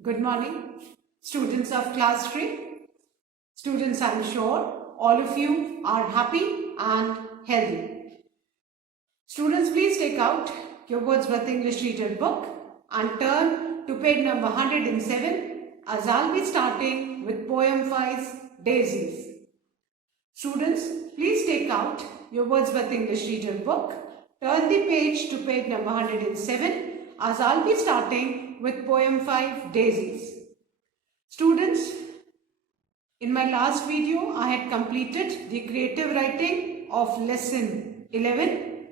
Good morning, students of class 3. Students, I am sure all of you are happy and healthy. Students, please take out your Wordsworth English Reader book and turn to page number 107 as I'll be starting with poem 5's Daisies. Students, please take out your Wordsworth English Reader book, turn the page to page number 107 as I'll be starting with poem 5 Daisies. Students, in my last video I had completed the creative writing of lesson 11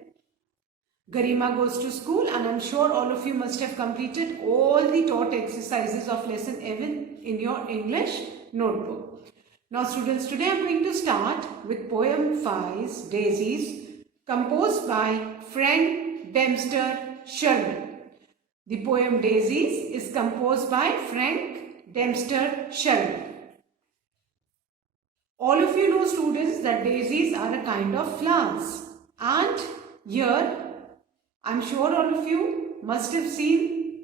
Garima Goes to School, and I'm sure all of you must have completed all the taught exercises of lesson 11 in your English notebook. Now students, today I'm going to start with poem 5's Daisies, composed by Frank Dempster Sherman. The poem Daisies is composed by Frank Dempster Sherman. All of you know, students, that daisies are a kind of flowers, and here I'm sure all of you must have seen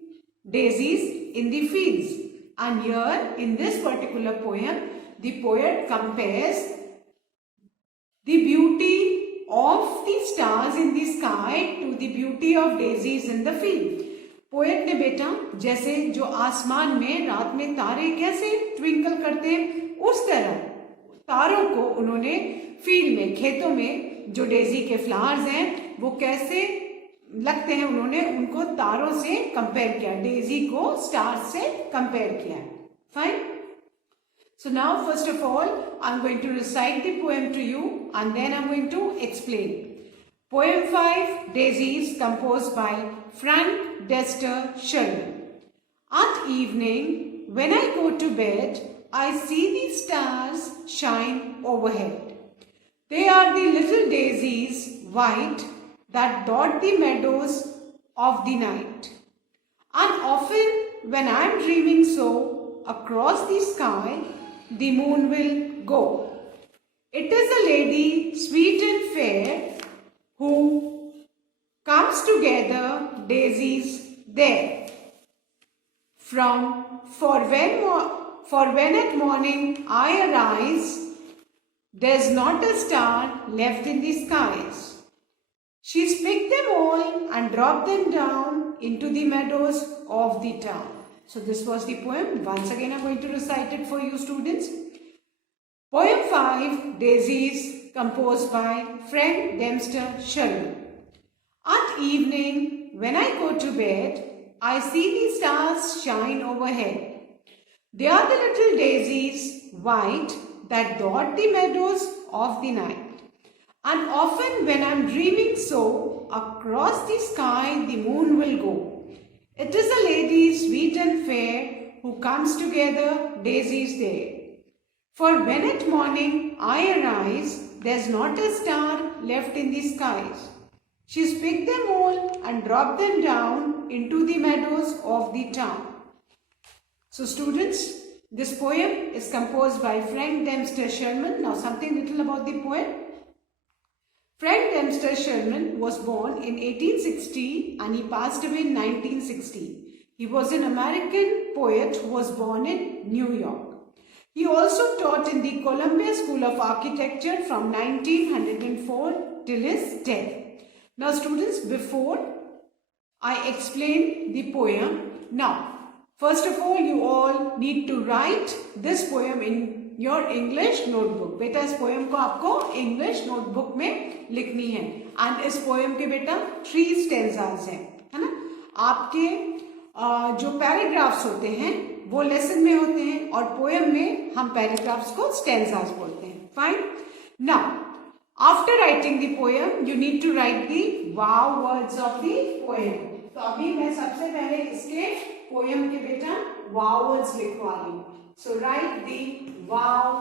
daisies in the fields, and here in this particular poem the poet compares the beauty of the stars in the sky to the beauty of daisies in the field. Poet ने बेटा जैसे जो आसमान में रात में तारे कैसे ट्विंकल करते हैं, उस तरह तारों को उन्होंने फील्ड में, खेतों में जो डेजी के फ्लावर्स हैं वो कैसे लगते हैं, उन्होंने उनको तारों से कंपेयर किया, डेजी को स्टार्स से कंपेयर किया. Fine. So now first of all I'm going to recite the poem to you and then I'm going to explain. Poem 5 Daisies, composed by Frank Dempster Sherman. At evening, when I go to bed, I see the stars shine overhead. They are the little daisies, white, that dot the meadows of the night. And often, when I am dreaming so, across the sky, the moon will go. It is a lady, sweet and fair, who comes to gather daisies there. For when at morning I arise, there's not a star left in the skies. She's picked them all and dropped them down into the meadows of the town. So this was the poem. Once again I'm going to recite it for you, students. Poem 5 Daisies, composed by Frank Dempster Sherman. At evening, when I go to bed, I see the stars shine overhead. They are the little daisies, white, that dot the meadows of the night. And often when I am dreaming so, across the sky the moon will go. It is a lady, sweet and fair, who comes to gather daisies there. For when at morning I arise, there's not a star left in the skies. She's picked them all and dropped them down into the meadows of the town. So students, this poem is composed by Frank Dempster Sherman. Now something little about the poem. Frank Dempster Sherman was born in 1860 and he passed away in 1960. He was an American poet who was born in New York. He also taught in the Columbia School of Architecture from 1904 till his death. Now students, before I explain the poem, first of all you all need to write this poem in your English notebook. बेटा इस poem को आपको English notebook में लिखनी है. And इस poem के बेटा 3 stanzas हैं, है ना. आपके जो paragraphs होते हैं वो लेसन में होते हैं और पोएम में हम पैराग्राफ्स को स्टैंजास बोलते हैं. Fine. Now after writing the poem you need to write the wow words of the poem. तो अभी मैं सबसे पहले इसके पोएम के बेटा वाव वर्ड्स लिखवा रही हूं. So write the wow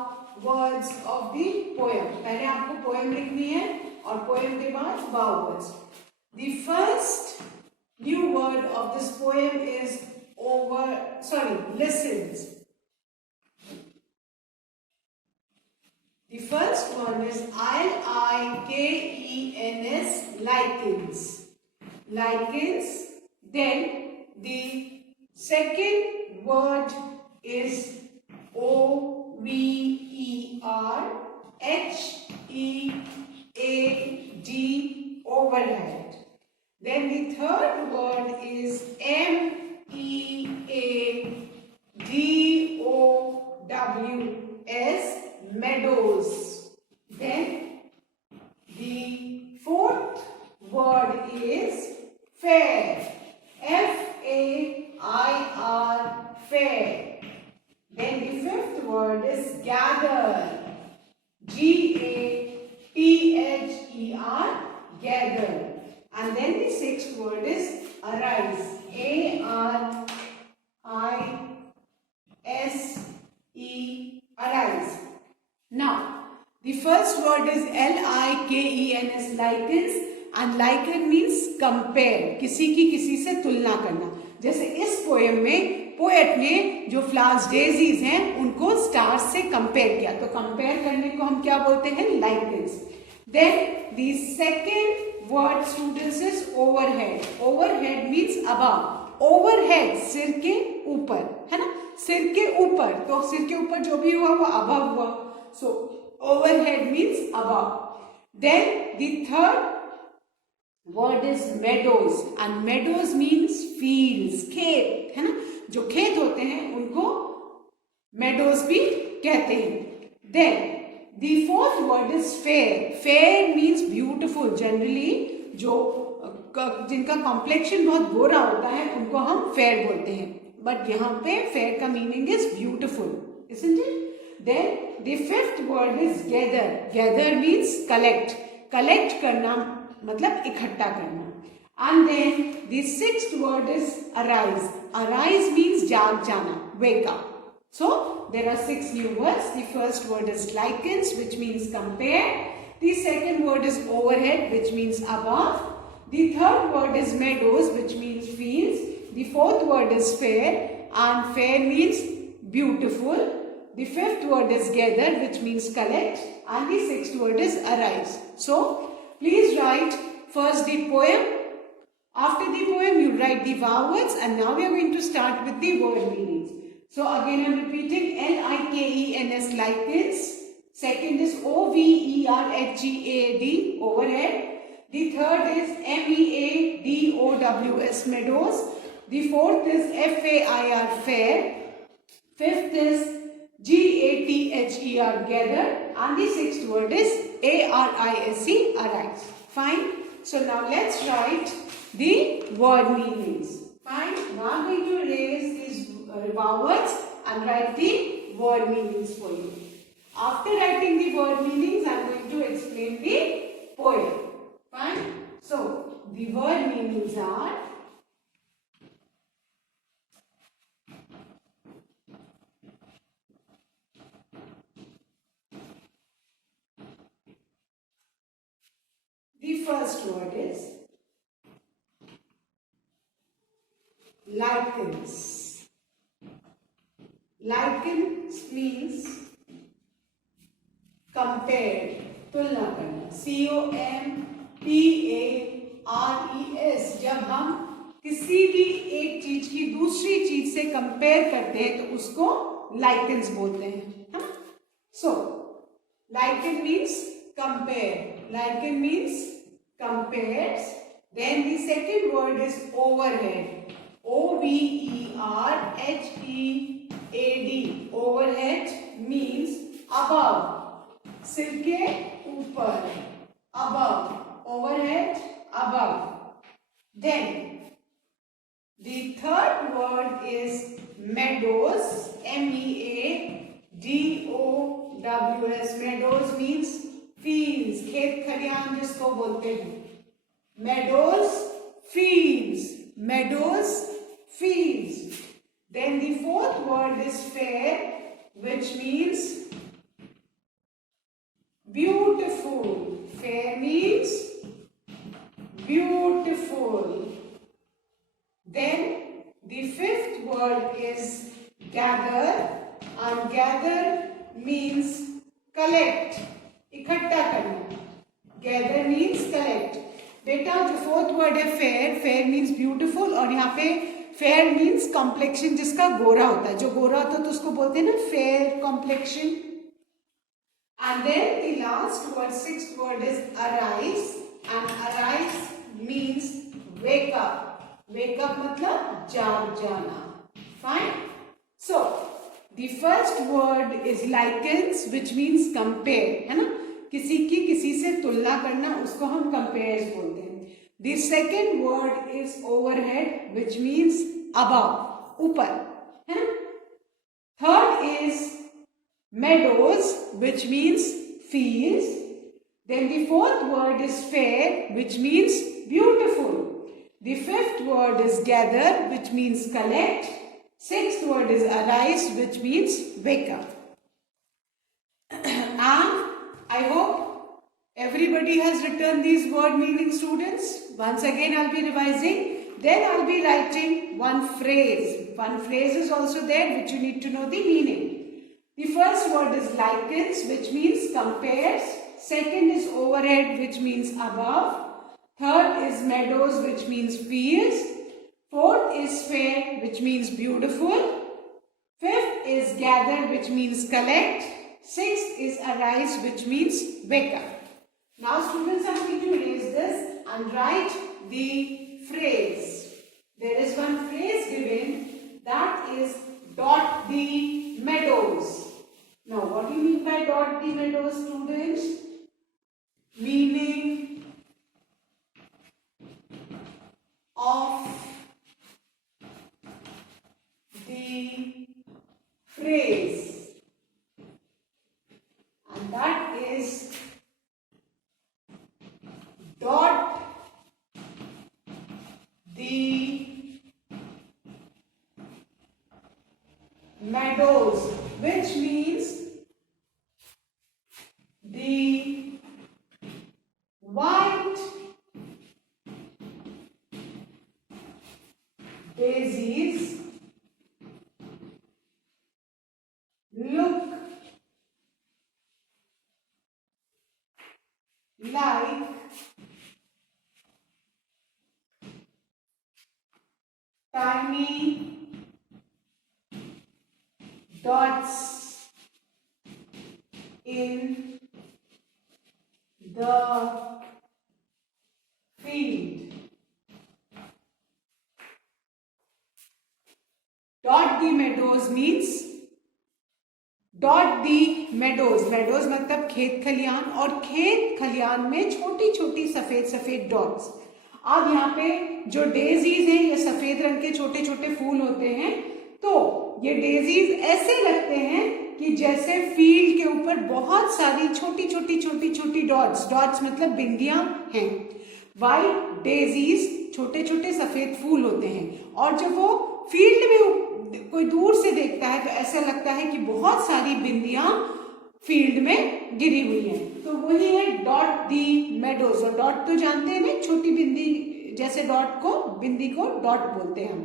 words of the poem. पहले आपको पोएम लिखनी है और पोएम के बाद wow words. The first new word of this poem is listens. The first one is Likens. Likens. Then the Second word is overhead, overhead. Then the third word is meadows, meadows. Then the fourth word is fair, fair, fair. Then the fifth word is gather, gather, gather. And then the sixth word is arise, arise. Now, the first word is likens, likens, and liken means compare, किसी की किसी से तुलना करना. जैसे इस पोएम में पोएट ने जो फ्लावर्स डेजीज हैं उनको स्टार्स से कंपेयर किया, तो कंपेयर करने को हम क्या बोलते हैं? Lichens. Then the second word students is overhead. Overhead means above. Overhead सिर के ऊपर, है ना, सिर के ऊपर. तो सिर के ऊपर जो भी हुआ वो अबव हुआ. So overhead means above. Then the third word is meadows, and meadows means fields, खेत, है ना, जो खेत होते हैं उनको meadows भी कहते हैं. Then the fourth word is fair. Fair means beautiful. Generally जो जिनका complexion बहुत गोरा होता है उनको हम fair बोलते हैं, but यहाँ पे fair का meaning is beautiful, isn't it? Then the fifth word is gather. Gather means collect. Collect करना मतलब इकट्ठा करना. And then the sixth word is arise. Arise means जाग जाना, wake up. So there are 6 new words. The first word is likens, which means compare. The second word is overhead, which means above. The third word is meadows, which means fields. The fourth word is fair, and fair means beautiful. The fifth word is gather, which means collect, and the sixth word is arise. So please write first the poem. After the poem, you write the vowels, and now we are going to start with the word meanings. So again, I am repeating: likens, likens. Second is overhead, overhead. The third is meadows, meadows. The fourth is fair, fair. Fifth is gather, gather. And the sixth word is arise, arise. Fine. So now let's write the word meanings. Fine. Now I'm going to erase these vowels and write the word meanings for you. After writing the word meanings, I'm going to explain the poem. Fine. So the word meanings are: the first word is likens. Likens means compare, तुलना करना. COMPARES. जब हम किसी भी एक चीज की दूसरी चीज से कंपेयर करते हैं तो उसको लाइकेंस बोलते हैं, है ना. So liken means compare. Liken means compares. Then the second word is overhead. overhead. Overhead means above. सिर के ऊपर, above. Overhead, above. Then the third word is meadows. meadows. Meadows means fields, खेत खलियान जिसको बोलते हैं. Meadows, fields. Meadows, fields. Then the fourth word is fair, which means beautiful. Fair means beautiful. Then the fifth word is gather, and gather means collect, इकट्ठा करना. Gather means collect. बेटा जो fourth word है fair, fair means beautiful, और यहाँ पे fair means complexion, जिसका गोरा होता है, जो गोरा होता है तो उसको बोलते हैं ना fair complexion. And then the last word, sixth word is arise, and arise means wake up. Wake up मतलब जाग जाना. Fine. So the first word is likens, which means compare, है ना, किसी की किसी से तुलना करना, उसको हम compares बोलते हैं. The second word is overhead, which means above, ऊपर, है ना. Third is meadows, which means fields. Then the fourth word is fair, which means beautiful. The fifth word is gather, which means collect. Sixth word is arise, which means wake up. And I hope everybody has written these word meaning, students. Once again I'll be revising. Then I'll be writing one phrase. One phrase is also there which you need to know the meaning. The first word is likens, which means compares. Second is overhead, which means above. Third is meadows, which means fields. Fourth is fair, which means beautiful. Fifth is gather, which means collect. Sixth is arise, which means wake up. Now students, I'm going to erase this and write the phrase. There is one phrase given, that is dot the meadows. Now what do you mean by dot the meadows, students? Meaning of the phrase, and that is dot the meadows, which means the white daisies look like tiny dots in the field. Dot the meadows means dot the meadows, meadows मतलब खेत खलियान, और खेत खलियान में छोटी छोटी सफेद सफेद डॉट्स. अब यहाँ पे जो डेजीज हैं, ये सफेद रंग के छोटे छोटे फूल होते हैं. तो ये डेजीज ऐसे लगते हैं कि जैसे फील्ड के ऊपर बहुत सारी छोटी छोटी छोटी छोटी डॉट्स, डॉट्स मतलब बिंदियां हैं. वाइट डेजीज छोटे छोटे सफेद फूल होते हैं, और जब वो फील्ड में कोई दूर से देखता है तो ऐसा लगता है कि बहुत सारी बिंदियां फील्ड में गिरी हुई हैं. तो वही है डॉट दी मेडोज. और डॉट तो जानते हैं ना, छोटी बिंदी जैसे डॉट को, बिंदी को डॉट बोलते हैं हम.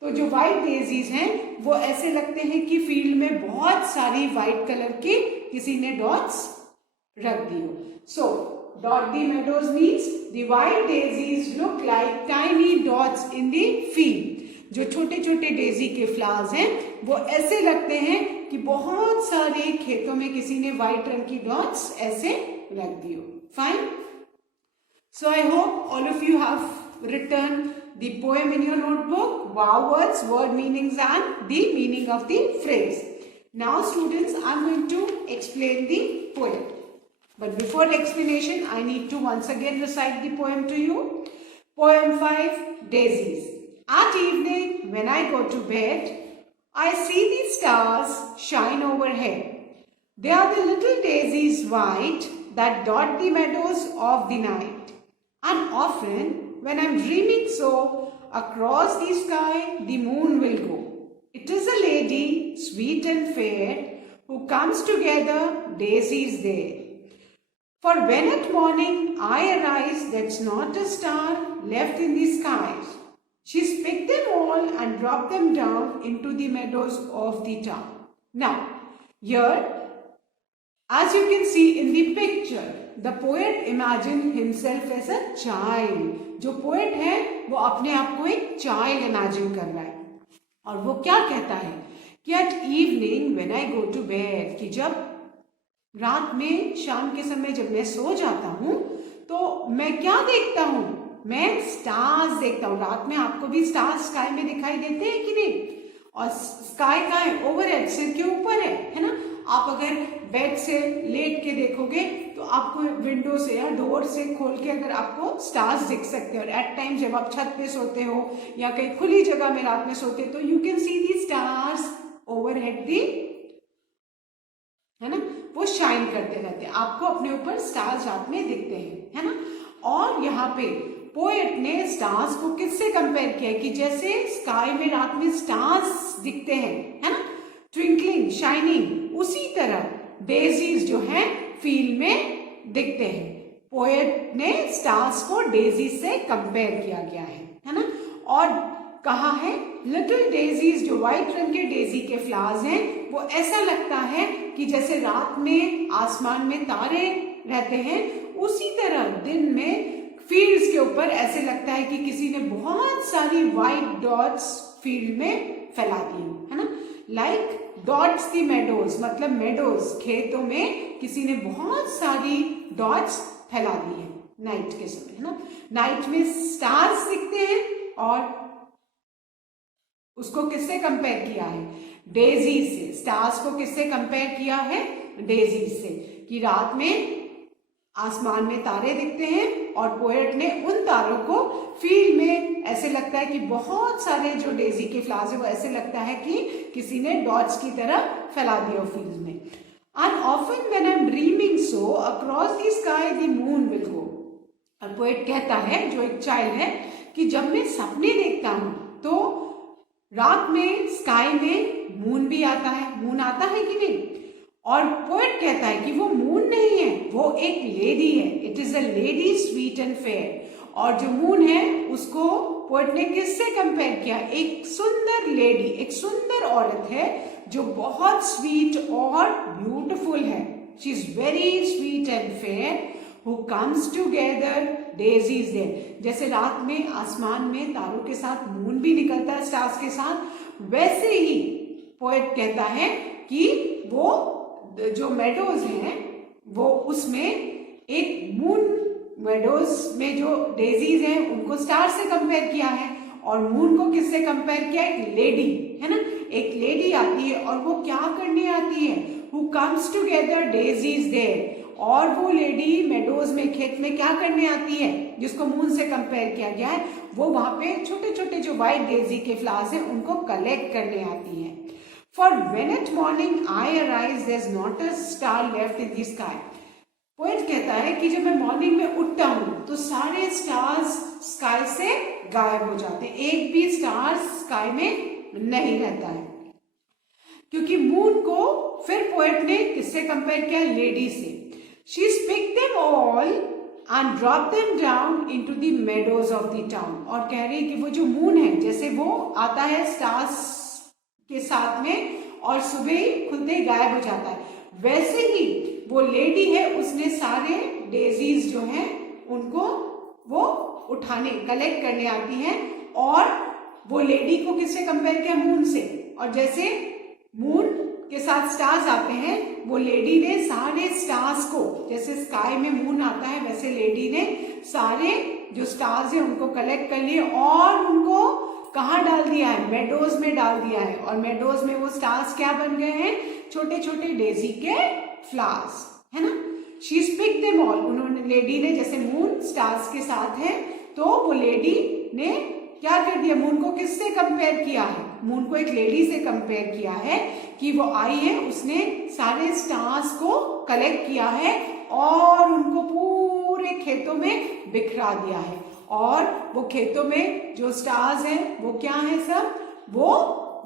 तो जो व्हाइट डेजीज हैं वो ऐसे लगते हैं कि फील्ड में बहुत सारी व्हाइट कलर की किसी ने डॉट्स रख दी हो. सो dot the meadows means the white daisies look like tiny dots in the field. जो छोटे छोटे डेजी के फ्लावर्स हैं वो ऐसे लगते हैं कि बहुत सारे खेतों में किसी ने व्हाइट रंग की डॉट्स ऐसे रख दी हो. Fine. So I hope all of you have written the poem in your notebook. Wow words, word meanings and the meaning of the phrase. Now students, I'm going to explain the poem. But before explanation, I need to once again recite the poem to you. Poem 5, Daisies. At evening, when I go to bed, I see the stars shine overhead. They are the little daisies white that dot the meadows of the night. And often, when I'm dreaming so, across the sky the moon will go. It is a lady, sweet and fair, who comes together daisies there. For when at morning I arise, that's not a star left in the skies. She's picked them all and dropped them down into the meadows of the town. Now, here, as you can see in the picture, the poet imagined himself as a child. जो poet है वो अपने आप को एक child imagine कर रहा है. और वो क्या कहता है कि at evening when I go to bed, कि जब रात में, शाम के समय जब मैं सो जाता हूँ तो मैं क्या देखता हूँ, मैं स्टार्स देखता हूँ। रात में आपको भी स्टार्स स्काई में दिखाई देते हैं कि नहीं? और स्काई कहाँ है? ओवरहेड, सिर के ऊपर है ना? आप अगर बेड से लेट के देखोगे तो आपको विंडो से या डोर से खोल के अगर आपको स्टार्स दिख सकते हैं। और एट टाइम जब आप छत पे सोते हो या कहीं खुली जगह में रात में सोते हो तो you can see the stars overhead दी, है ना? वो शाइन करते रहते हैं, आपको अपने ऊपर स्टार्स रात में दिखते हैं, है ना? और यहाँ पे पोएट ने स्टार्स को किससे कंपेयर किया है कि जैसे स्काई में रात में स्टार्स दिखते हैं, है ना, ट्विंकलिंग, शाइनिंग, उसी तरह डेजीज जो हैं फील्ड में दिखते हैं। पोएट ने स्टार्स को डेजीज से कंपेयर किया गया है ना? और कहा है लिटिल डेजीज, जो व्हाइट रंग के डेजी के फ्लावर्स हैं, वो ऐसा लगता है कि जैसे रात में आसमान में तारे रहते हैं, उसी तरह दिन में फील्ड्स के ऊपर ऐसे लगता है कि किसी ने बहुत सारी व्हाइट डॉट्स फील्ड में फैला दी, है ना? लाइक डॉट्स दी मेडोज, मतलब मेडोज, खेतों में किसी ने बहुत सारी डॉट्स फैला दी है नाइट के समय, है ना? नाइट में स्टार्स दिखते हैं और उसको किससे कंपेयर किया है? डेजी से। स्टार्स को किससे कंपेयर किया है? डेजी से, कि रात में आसमान में तारे दिखते हैं और पोएट ने उन तारों को फील्ड में ऐसे लगता है कि बहुत सारे जो डेजी के फ्लावर्स है वो ऐसे लगता है कि किसी ने डॉट्स की तरह फैला दिया फील्ड में। And often when I am dreaming so across the sky the moon will go. और पोएट कहता है, जो एक चाइल्ड है, कि जब मैं सपने देखता हूं तो रात में स्काई में मून भी आता है। मून आता है कि नहीं? और पोएट कहता है कि वो मून नहीं है, वो एक लेडी है। It is a lady sweet and fair. और जो मून है उसको पोएट ने किससे कंपेयर किया? एक सुंदर लेडी, एक सुंदर औरत है जो बहुत स्वीट और ब्यूटीफुल है। She is very sweet and fair who comes together daisies there। जैसे रात में आसमान में तारों के साथ मून भी निकलता है स्टार्स के साथ, वैसे ही पोएट कहता है कि वो जो मेडोज हैं वो उसमें एक मून, मेडोज में जो डेजीज हैं उनको स्टार से कंपेयर किया है और मून को किससे कंपेयर किया? एक लेडी, है ना? एक लेडी आती है और वो क्या करने आती है? Who comes together daisies there। और वो लेडी मेडोज में, खेत में क्या करने आती है जिसको मून से कंपेयर किया गया है? वो वहां पे छोटे छोटे जो व्हाइट डेजी के फ्लावर्स हैं उनको कलेक्ट करने आती है। For when at morning I arise there is not a star left in the sky. Poet कहता है कि जब मैं मॉर्निंग में उठता हूं तो सारे स्टार्स स्काई से गायब हो जाते हैं, एक भी स्टार स्काई में नहीं रहता है। क्योंकि मून को फिर पोएट ने किससे कंपेयर किया? लेडी से। She picked them all and dropped them down into the meadows of the town। और कह रही है कि वो जो मून है, जैसे वो आता है स्टार्स के साथ में और सुबह ही खुलते ही गायब हो जाता है, वैसे ही वो लेडी है उसने सारे डेजीज जो हैं उनको वो उठाने, कलेक्ट करने आती है। और वो लेडी को किससे कंपेयर किया? मून से। और जैसे मून के साथ स्टार्स आते हैं, वो लेडी ने सारे स्टार्स को, जैसे स्काई में मून आता है वैसे लेडी ने सारे जो स्टार्स हैं उनको कलेक्ट कर लिए और उनको कहाँ डाल दिया है? मेडोज में डाल दिया है। और मेडोज में वो स्टार्स क्या बन गए हैं? छोटे छोटे डेजी के फ्लावर्स, है ना? She pick them all. उन्होंने, लेडी ने, जैसे मून स्टार्स के साथ है तो वो लेडी ने क्या कर दिया? मून को किससे कंपेयर किया है? मून को एक लेडी से कंपेयर किया है कि वो आई है, उसने सारे स्टार्स को कलेक्ट किया है और उनको पूरे खेतों में बिखरा दिया है। और वो खेतों में जो स्टार्स हैं वो क्या है? सब वो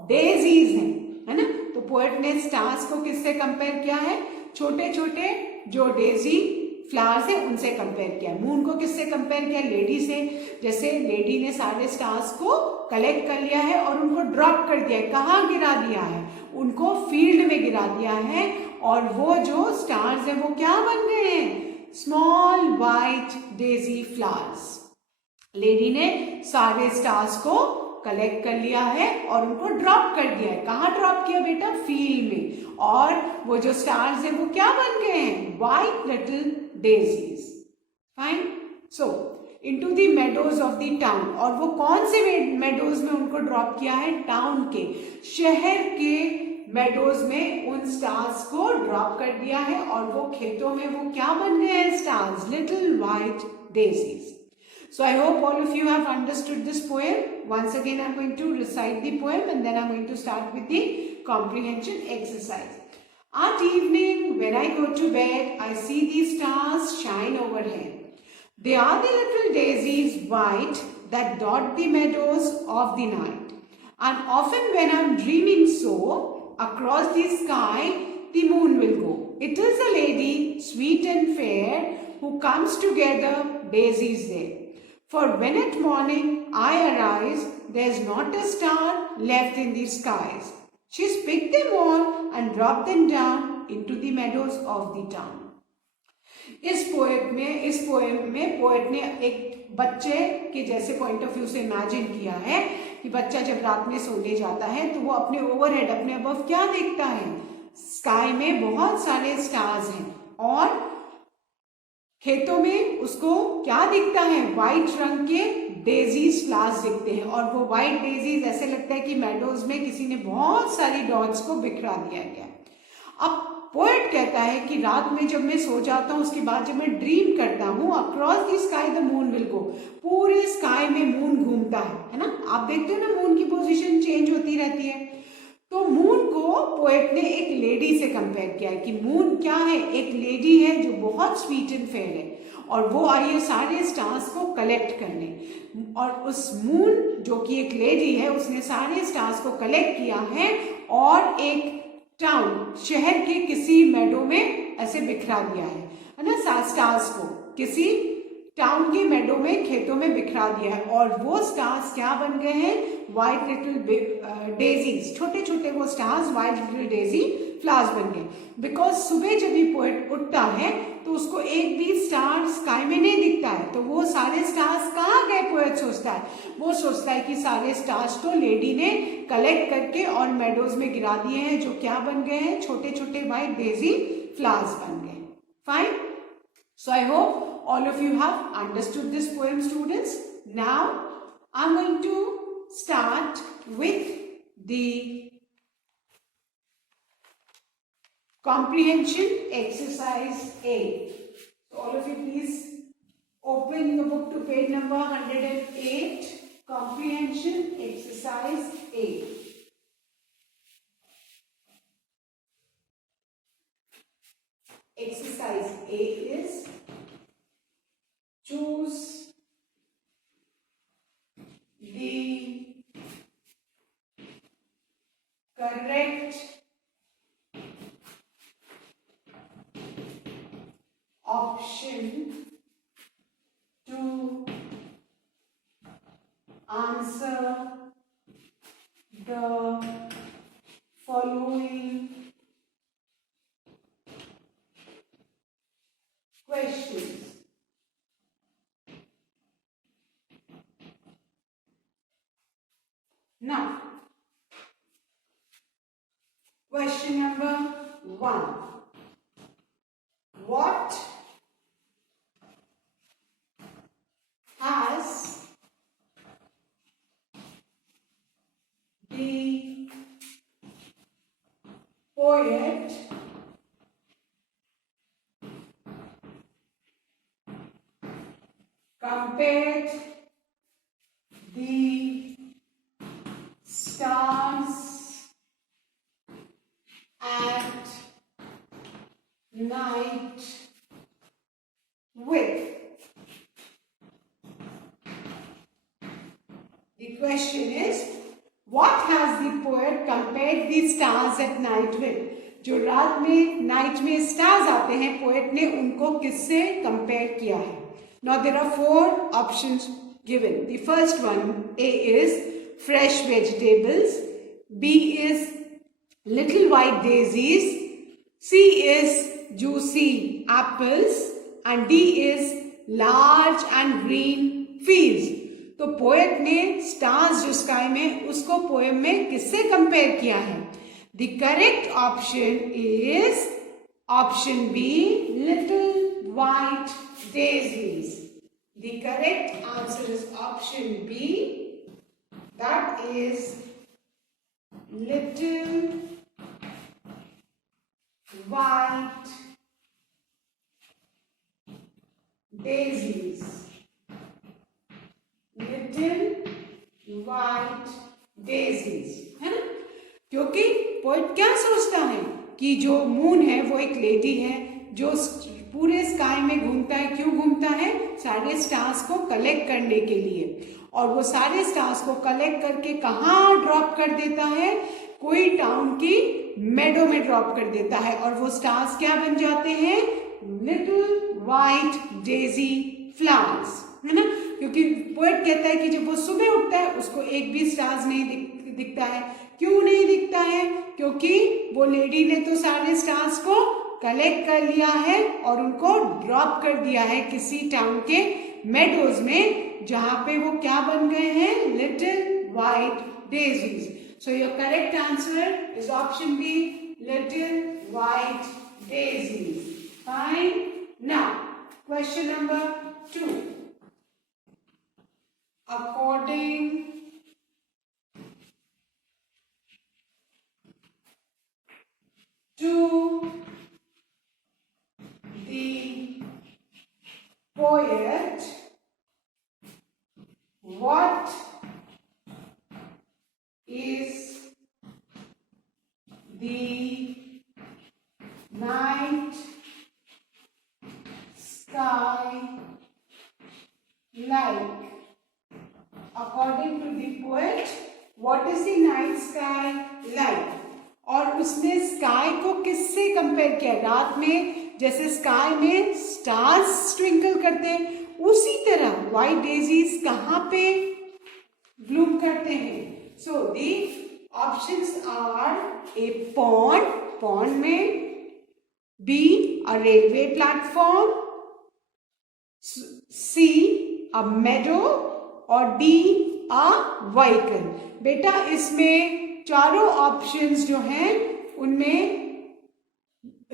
डेजीज हैं, है ना? तो पोएट ने स्टार्स को किससे कंपेयर किया है? छोटे छोटे जो डेजी फ्लावर्स है उनसे कंपेयर किया। मून को किससे कंपेयर किया? लेडी से। जैसे लेडी ने सारे स्टार्स को कलेक्ट कर लिया है और उनको ड्रॉप कर दिया है। कहाँ गिरा दिया है? उनको फील्ड में गिरा दिया है। और वो जो स्टार्स है वो क्या बन गए हैं? Small white Daisy flowers. Lady ने सारे स्टार्स को कलेक्ट कर लिया है और उनको ड्रॉप कर दिया है। कहाँ ड्रॉप किया बेटा? फील्ड में। और वो जो स्टार्स हैं वो क्या बन गए हैं? White little daisies. Fine. So into the meadows of the town. और वो कौन से मेडोज में उनको ड्रॉप किया है? टाउन के, शहर के मेडोज में उन स्टार्स को ड्रॉप कर दिया है और वो खेतों में वो क्या बन गए हैं? Stars, little white daisies. So I hope all of you have understood this poem. Once again I'm going to recite the poem and then I'm going to start with the comprehension exercise. At evening when I go to bed, I see the stars shine overhead. They are the little daisies white that dot the meadows of the night. And often when I'm dreaming so, across the sky the moon will go. It is a lady sweet and fair who comes to gather daisies there. For when at morning I arise, there's not a star left in the skies. She's picked them all and dropped them down into the meadows of the town. इस पोएम में पोएट ने एक बच्चे के जैसे point of view से इमेजिन किया है कि बच्चा जब रात में सोने जाता है तो वो अपने ओवरहेड, अपने अबव क्या देखता है? स्काई में बहुत सारे स्टार्स हैं और खेतों में उसको क्या दिखता है? वाइट रंग के डेजीज फ्लावर्स दिखते हैं और वो वाइट डेजीज ऐसे लगता है कि मेडोज में किसी ने बहुत सारी डॉट्स को बिखरा दिया गया। अब पोएट कहता है कि रात में जब मैं सो जाता हूँ उसके बाद जब मैं ड्रीम करता हूँ, across the sky the moon will go, पूरे स्काई में मून घूमता है ना? आप देखते हो ना मून की पोजीशन चेंज होती रहती है। तो मून को पोएट ने एक लेडी से कंपेयर किया है कि मून क्या है? एक लेडी है जो बहुत स्वीट एंड फेयर है और वो आई है सारे स्टार्स को कलेक्ट करने। और उस मून जो कि एक लेडी है उसने सारे स्टार्स को कलेक्ट किया है और एक टाउन, शहर के किसी मेडो में ऐसे बिखरा दिया है ना? स्टार्स को किसी टाउन के मेडो में, खेतों में बिखरा दिया है और वो स्टार्स क्या बन गए हैं? वाइट लिटिल डेजीज, छोटे छोटे वो stars white little Daisy flowers बन गए। बिकॉज सुबह जब भी पोएट उठता है तो उसको एक भी स्टार स्काई में नहीं दिखता है, तो वो सारे स्टार्स कहाँ गए? पोएट सोचता है, वो सोचता है कि सारे स्टार्स तो लेडी ने कलेक्ट करके और मेडोज में गिरा दिए हैं, जो क्या बन गए हैं? छोटे छोटे वाइट डेजी फ्लावर्स बन गए। Fine. So I hope all of you have understood this poem, students. Now I'm going to start with the comprehension exercise A. So all of you please open the book to page number 108, comprehension exercise A. Exercise A is choose the correct option to answer the following questions. Now, question number 1. What has the poet compared the stars at night with? The question is, what has the poet compared the stars at night with? जो रात में, नाइट में स्टार्स आते हैं, पोएट ने उनको किससे compare किया है? Now there are 4 options given. The first one, A is fresh vegetables, B is little white daisies, C is juicy apples and D is large and green fields. तो पोएट ने स्टार्स जो sky में, उसको poem में किससे compare किया है? The correct option is option B, little white daisies. The correct answer is option B, that is little white daisies. Little white daisies, है ना? क्योंकि पोएट क्या सोचता है कि जो मून है वो एक लेडी है जो पूरे स्काई में घूमता है. क्यों घूमता है? सारे स्टार्स को कलेक्ट करने के लिए. और वो सारे स्टार्स को कलेक्ट करके कहाँ ड्रॉप कर देता है? कोई टाउन की मेडो में ड्रॉप कर देता है. और वो स्टार्स क्या बन जाते हैं? लिटिल वाइट डेजी फ्लावर्स, है ना? क्योंकि पोएट कहता है कि जब वो सुबह उठता है उसको एक भी स्टार्स नहीं दिखता है. क्यों नहीं दिखता है? क्योंकि वो लेडी ने तो सारे स्टार्स को कलेक्ट कर लिया है और उनको ड्रॉप कर दिया है किसी टाउन के मेडोज में, जहां पे वो क्या बन गए हैं? Little white daisies. So your correct answer is option B, little white daisies. Fine. Now, question number 2. According to the poet, what is the night sky like? According to the poet, what is the night sky like? और उसने स्काई को किससे compare किया? रात में जैसे स्काई में stars twinkle करते हैं, उसी तरह व्हाइट डेजीज कहाँ पे ब्लूम करते हैं? So the options are a pond, pond में, B a railway platform, C a meadow और D a vehicle. बेटा इसमें चारों ऑप्शंस जो हैं उनमें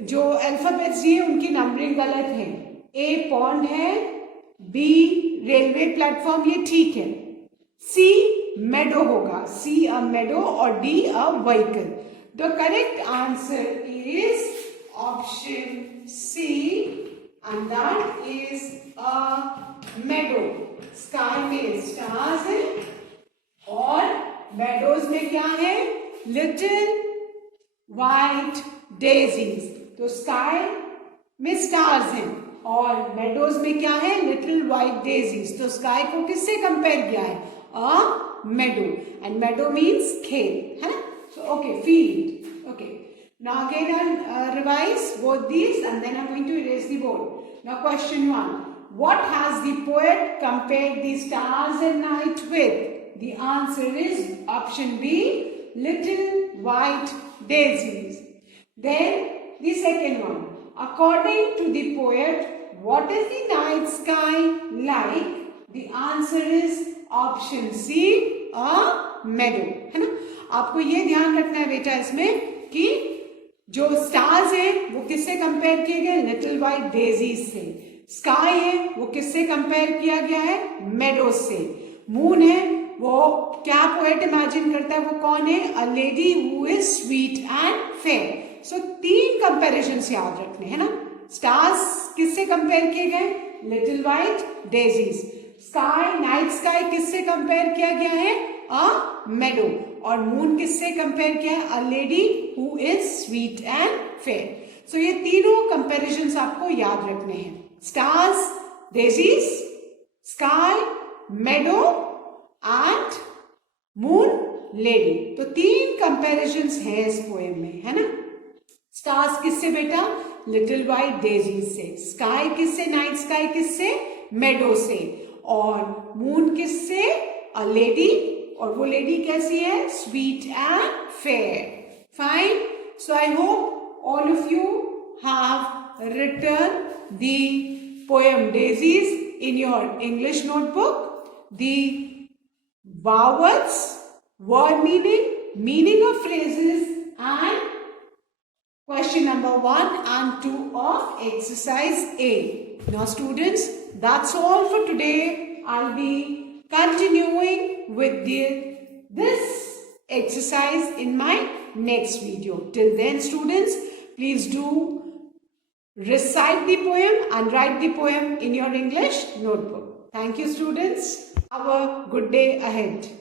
जो अल्फाबेट्स दिए उनकी नंबरिंग गलत है. A पॉन्ड है, B रेलवे प्लेटफॉर्म, ये ठीक है. C meadow होगा, C a meadow और D a vehicle. The correct answer is option C, and that is a meadow. Sky में stars है और meadows में क्या है? Little white daisies. तो sky में stars हैं और meadows में क्या है? Little white daisies. तो sky को किससे कंपेयर किया है? A meadow, and meadow means खेत, है ना? So okay, field. Okay. Now again I'll revise both these and then I'm going to erase the board. Now question 1. What has the poet compared the stars and night with? The answer is option B, little white daisies. Then the second one. According to the poet, what is the night sky like? The answer is option C, a meadow, है ना? आपको ये ध्यान रखना है बेटा इसमें कि जो स्टार्स हैं वो किससे कंपेयर किए गए? लिटिल वाइट डेजीज से. स्काई है वो किससे कंपेयर किया गया है? मेडोज से. मून है वो क्या पोएट इमेजिन करता है? वो कौन है? A lady who is sweet and fair. सो 3 कंपेरिजन याद रखने, है ना? स्टार्स किससे कंपेयर किए गए? Little white daisies. Sky, night sky किससे कंपेयर किया गया है? अ मेडो. और मून किससे कंपेयर किया है? A lady who is sweet and fair. So ये तीनों कंपेरिजन आपको याद रखने हैं. Stars, daisies, sky, meadow and moon, lady. तो 3 कंपेरिजन है इस पोएम में, है ना? स्टार्स किससे बेटा? लिटिल वाइट डेजीज से. स्काई किससे? नाइट स्काई किससे? मेडो से. और मून किससे? A lady. और वो लेडी कैसी है? Sweet and fair. Fine. So I hope all of you have written the poem daisies in your English notebook. The vowels, word meaning, meaning of phrases, and question number 1 and 2 of exercise A. Now students, that's all for today. I'll be continuing with this exercise in my next video. Till then students, please do recite the poem and write the poem in your English notebook. Thank you students. Have a good day ahead.